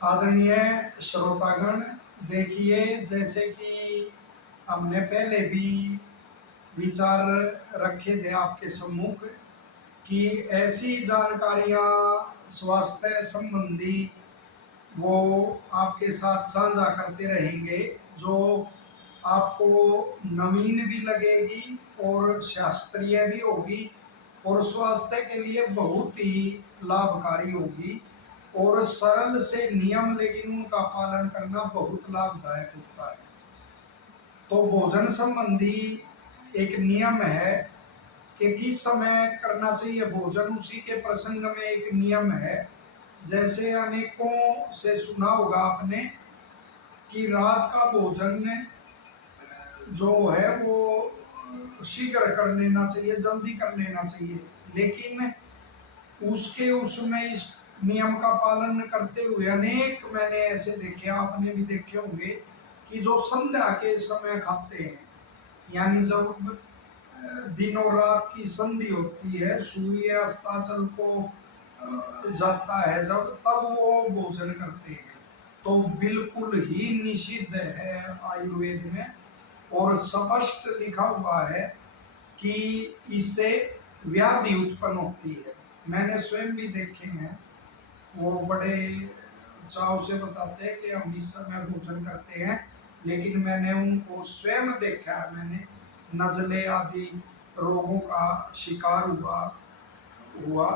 आदरणीय श्रोतागण, देखिए, जैसे कि हमने पहले भी विचार रखे थे आपके सम्मुख कि ऐसी जानकारियां स्वास्थ्य संबंधी वो आपके साथ साझा करते रहेंगे जो आपको नवीन भी लगेगी और शास्त्रीय भी होगी और स्वास्थ्य के लिए बहुत ही लाभकारी होगी और सरल से नियम, लेकिन उनका पालन करना बहुत लाभदायक होता है। तो भोजन संबंधी एक नियम है कि किस समय करना चाहिए भोजन, उसी के प्रसंग में एक नियम है। जैसे अनेकों से सुना होगा आपने कि रात का भोजन जो है वो शीघ्र कर लेना चाहिए, जल्दी कर लेना चाहिए, लेकिन उसमें इस नियम का पालन करते हुए अनेक मैंने ऐसे देखे, आपने भी देखे होंगे, कि जो संध्या के समय खाते हैं, यानी जब दिन और रात की संधि होती है, सूर्य अस्ताचल को जाता है जब, तब वो भोजन करते हैं, तो बिल्कुल ही निषिद्ध है आयुर्वेद में और स्पष्ट लिखा हुआ है कि इससे व्याधि उत्पन्न होती है। मैंने स्वयं भी देखे हैं, वो बड़े चाव से बताते हैं कि हम इस समय भोजन करते हैं, लेकिन मैंने उनको स्वयं देखा है, मैंने नज़ले आदि रोगों का शिकार हुआ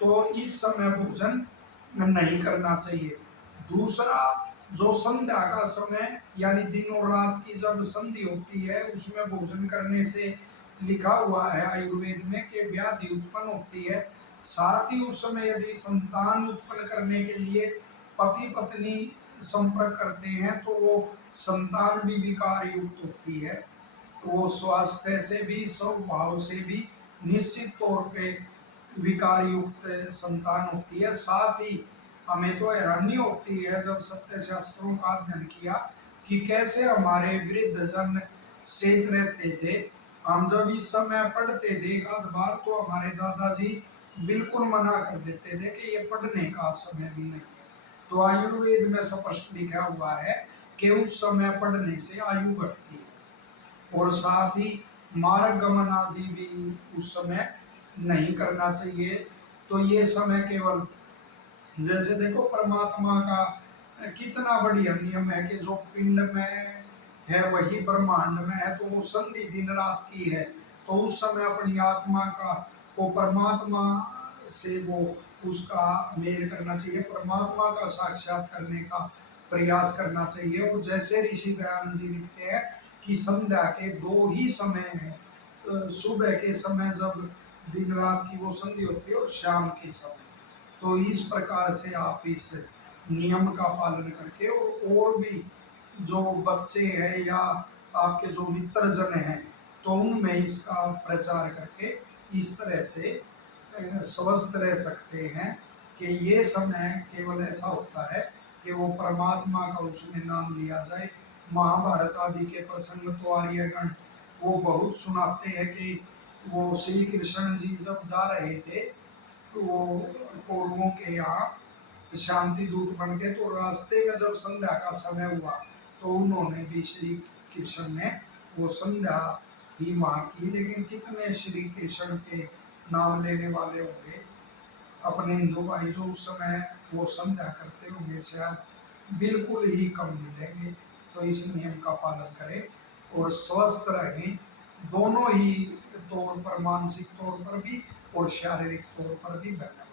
तो इस समय भोजन नहीं करना चाहिए। दूसरा, जो संध्या का समय यानी दिन और रात की जब संधि होती है, उसमें भोजन करने से लिखा हुआ है आयुर्वेद में कि व्याधि उत्पन्न होती है। साथ ही उस समय यदि संतान उत्पन्न करने के लिए पति पत्नी संपर्क करते हैं तो वो संतान भी विकार युक्त होती है, तो वो स्वास्थ्य से भी स्वभाव से भी निश्चित तौर पे विकार युक्त संतान होती है। साथ ही हमें तो हैरानी होती है जब सत्य शास्त्रों का अध्ययन किया कि कैसे हमारे वृद्ध जन सेत रहते थे। हम जब इस समय पढ़ते थे एक आध बार, तो हमारे दादाजी बिल्कुल मना कर देते थे कि ये पढ़ने का समय भी नहीं है। तो आयुर्वेद में स्पष्ट लिखा हुआ है कि उस समय पढ़ने से आयु घटती है और साथ ही मार्ग गमन आदि भी उस समय नहीं करना चाहिए। तो ये समय केवल, जैसे देखो, परमात्मा का कितना बढ़िया नियम है कि जो पिंड में है वही ब्रह्मांड में है, तो वो संधि दिन रात की है, तो उस समय अपनी आत्मा का को परमात्मा से वो उसका मेल करना चाहिए, परमात्मा का साक्षात करने का प्रयास करना चाहिए। और जैसे ऋषि दयानंद जी लिखते हैं कि संध्या के दो ही समय हैं, सुबह के समय जब दिन रात की वो संधि होती है और शाम के समय। तो इस प्रकार से आप इस नियम का पालन करके और भी जो बच्चे हैं या आपके जो मित्र जन हैं, तो उनमें इसका प्रचार करके इस तरह से स्वस्थ रह सकते हैं कि ये समय केवल ऐसा होता है कि वो परमात्मा का उसमें नाम लिया जाए। महाभारत आदि के प्रसंग तो आर्यगण वो बहुत सुनाते हैं कि वो श्री कृष्ण जी जब जा रहे थे तो वो कौरवों के यहाँ शांति दूत बन के, तो रास्ते में जब संध्या का समय हुआ तो उन्होंने भी, श्री कृष्ण ने वो संध्या ही वहाँ की। लेकिन कितने श्री कृष्ण के नाम लेने वाले होंगे अपने हिंदू भाई जो उस समय वो संध्या करते होंगे, शायद बिल्कुल ही कम मिलेंगे। तो इस नियम का पालन करें और स्वस्थ रहें, दोनों ही तौर पर, मानसिक तौर पर भी और शारीरिक तौर पर भी। धन्यवाद।